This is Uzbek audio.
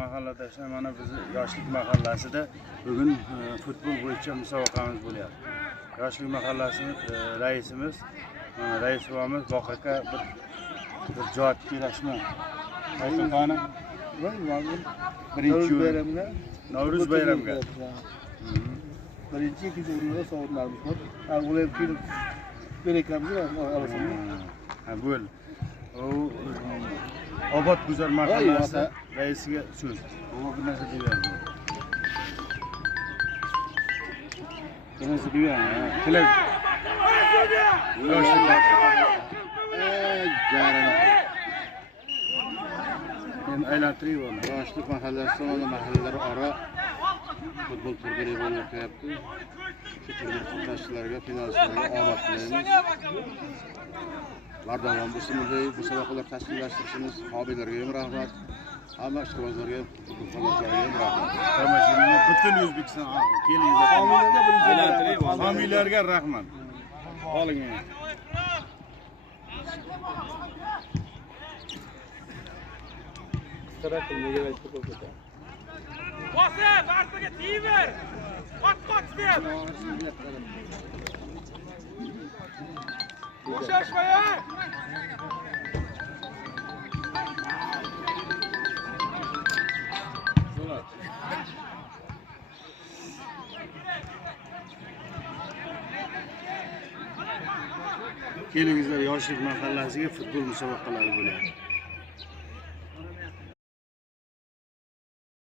mahallada mana biz yoshlik mahallasida bugun futbol bo'yicha musobaqamiz bo'lyapti. Yoshlik mahallasining raisimiz, rais buvamiz Boqaka bir javob berishmi? Aytqani birinchi bayramga, Navro'z bayramga. Birinchi ikkinchi o'rinda sovg'alarimiz bor. Ular kelib berekamiz arasida. Ha bo'l. Obod Guzar mahallasi raisiga so'z. U bir narsa deyverdi. Bir narsa deyverdi. Kelib. Yoshlik. Men aylantirib Yoshlik mahallasi va mahallalararo futbol turniri bo'lib o'tyapti. Shu turnir qatnashchilarga, finalchilarga omad tilaymiz. Bardavom bo'lsin bunday musobaqalar tashkillashtirishimiz, hobiylarga ham rahmat. Hamma ishqibozlarga, futbolchilarga ham rahmat. Tomoshabinlar butun O'zbekiston kelinglar. Homiylarga rahmat. Oling. Bosa, barsaga tever. Qot deb. Bo'shashmaya. Kelingizlar, yoshlik mahallasiga futbol musobaqalari bo'lyapti.